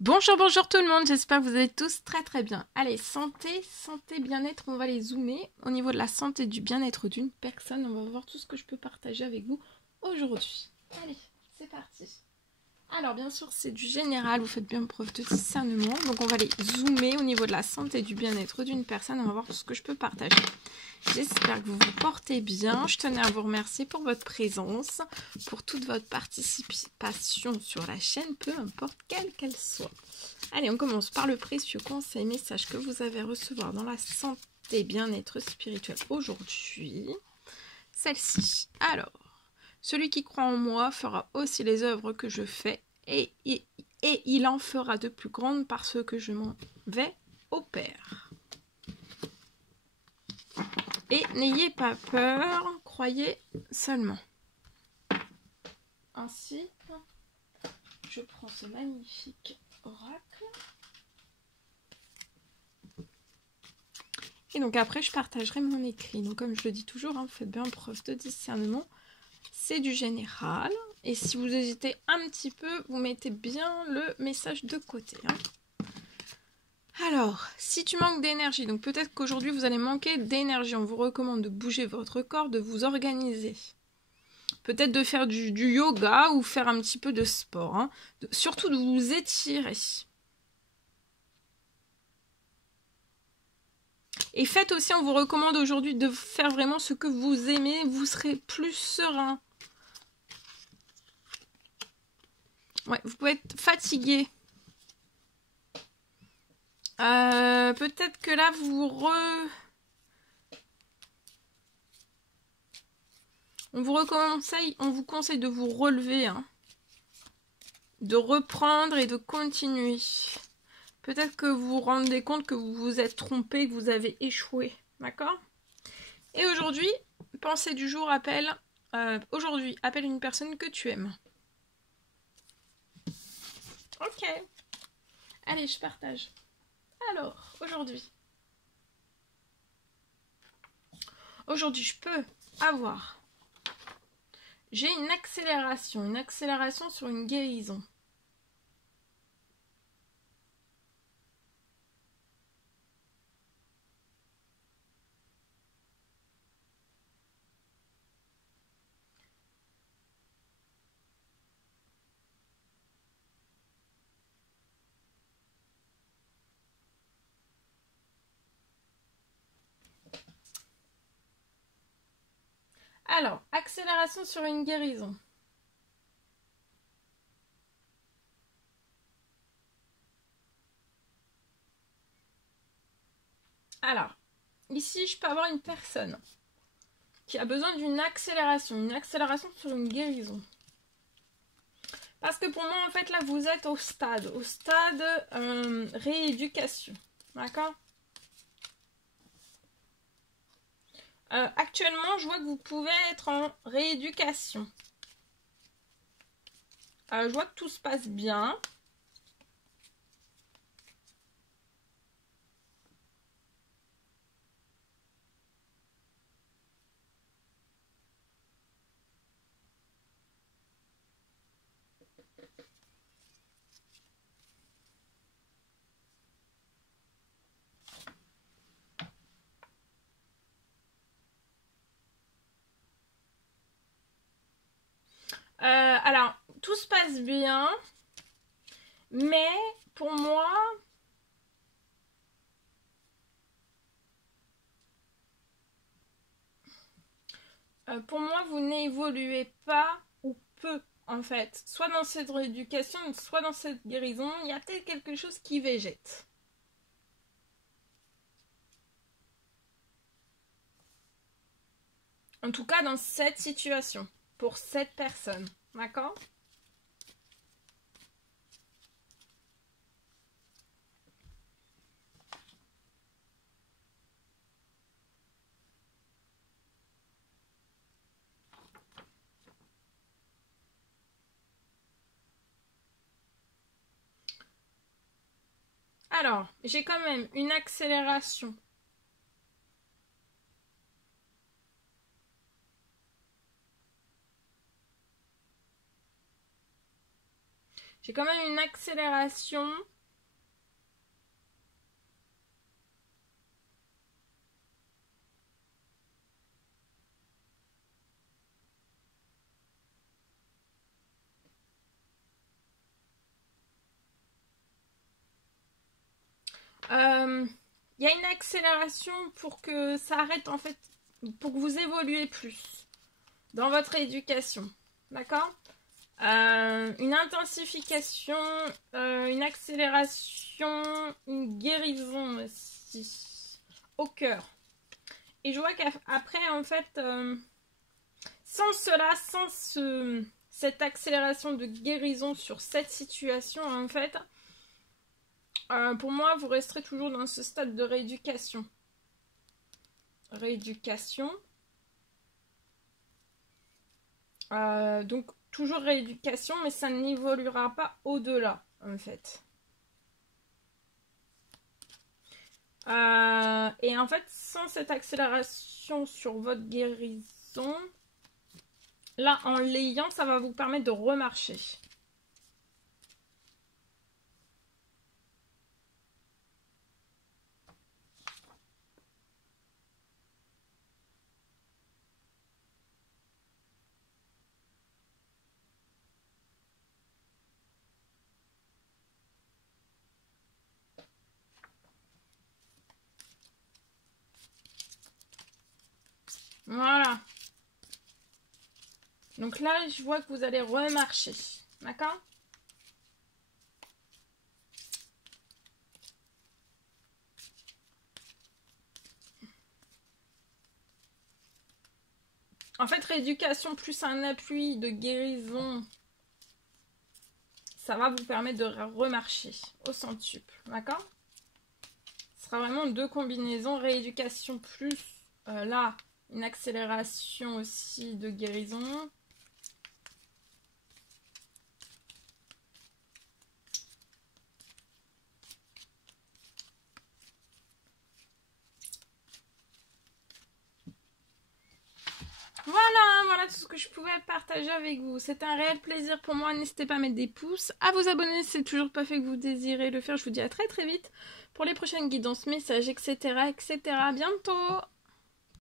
Bonjour, bonjour tout le monde, j'espère que vous allez tous très bien. Allez, santé, bien-être, on va les zoomer. Au niveau de la santé et du bien-être d'une personne, on va voir tout ce que je peux partager avec vous aujourd'hui. Allez, c'est parti. Alors bien sûr, c'est du général, vous faites bien preuve de discernement. Donc on va les zoomer au niveau de la santé et du bien-être d'une personne, on va voir tout ce que je peux partager. J'espère que vous vous portez bien. Je tenais à vous remercier pour votre présence, pour toute votre participation sur la chaîne, peu importe quelle qu'elle soit. Allez, on commence par le précieux conseil, message que vous avez recevoir dans la santé, bien-être spirituel aujourd'hui. Celle-ci. Alors, celui qui croit en moi fera aussi les œuvres que je fais et il en fera de plus grandes parce que je m'en vais au Père. Et n'ayez pas peur, croyez seulement. Ainsi, je prends ce magnifique oracle. Et donc après, je partagerai mon écrit. Donc comme je le dis toujours, hein, faites bien preuve de discernement. C'est du général. Et si vous hésitez un petit peu, vous mettez bien le message de côté. Hein. Alors, si tu manques d'énergie, donc peut-être qu'aujourd'hui vous allez manquer d'énergie, on vous recommande de bouger votre corps, de vous organiser. Peut-être de faire du yoga ou faire un petit peu de sport. Hein. Surtout de vous étirer. Et faites aussi, on vous recommande aujourd'hui de faire vraiment ce que vous aimez, vous serez plus serein. Ouais, vous pouvez être fatigué. Peut-être que là, on vous conseille de vous relever, hein, de reprendre et de continuer. Peut-être que vous vous rendez compte que vous vous êtes trompé, que vous avez échoué, d'accord? Et aujourd'hui, pensée du jour appelle une personne que tu aimes. Ok. Allez, je partage. Alors, aujourd'hui, je peux avoir... J'ai une accélération sur une guérison. Alors, accélération sur une guérison. Alors, ici, je peux avoir une personne qui a besoin d'une accélération sur une guérison. Parce que pour moi, en fait, là, vous êtes au stade rééducation. D'accord? Actuellement, je vois que vous pouvez être en rééducation. Je vois que tout se passe bien. Alors, tout se passe bien. Mais, pour moi... vous n'évoluez pas ou peu, en fait. Soit dans cette rééducation, soit dans cette guérison, il y a peut-être quelque chose qui végète. En tout cas, dans cette situation, pour cette personne. D'accord ? Alors, j'ai quand même une accélération. J'ai quand même une accélération. Il y a une accélération pour que ça arrête en fait, pour que vous évoluez plus dans votre éducation. D'accord? Une intensification, une accélération, une guérison aussi au cœur. Et je vois qu'après, en fait, sans cela, cette accélération de guérison sur cette situation, en fait, pour moi, vous resterez toujours dans ce stade de rééducation. Rééducation. Donc, toujours rééducation, mais ça n'évoluera pas au-delà, en fait. Et en fait, sans cette accélération sur votre guérison, là, en l'ayant, ça va vous permettre de remarcher. Voilà. Donc là, je vois que vous allez remarcher. D'accord? En fait, rééducation plus un appui de guérison, ça va vous permettre de remarcher au centuple. D'accord? Ce sera vraiment deux combinaisons. Rééducation plus, là, une accélération aussi de guérison. Voilà tout ce que je pouvais partager avec vous. C'est un réel plaisir pour moi. N'hésitez pas à mettre des pouces, à vous abonner si c'est toujours pas fait que vous désirez le faire. Je vous dis à très très vite pour les prochaines guidances, messages, etc. etc. À bientôt!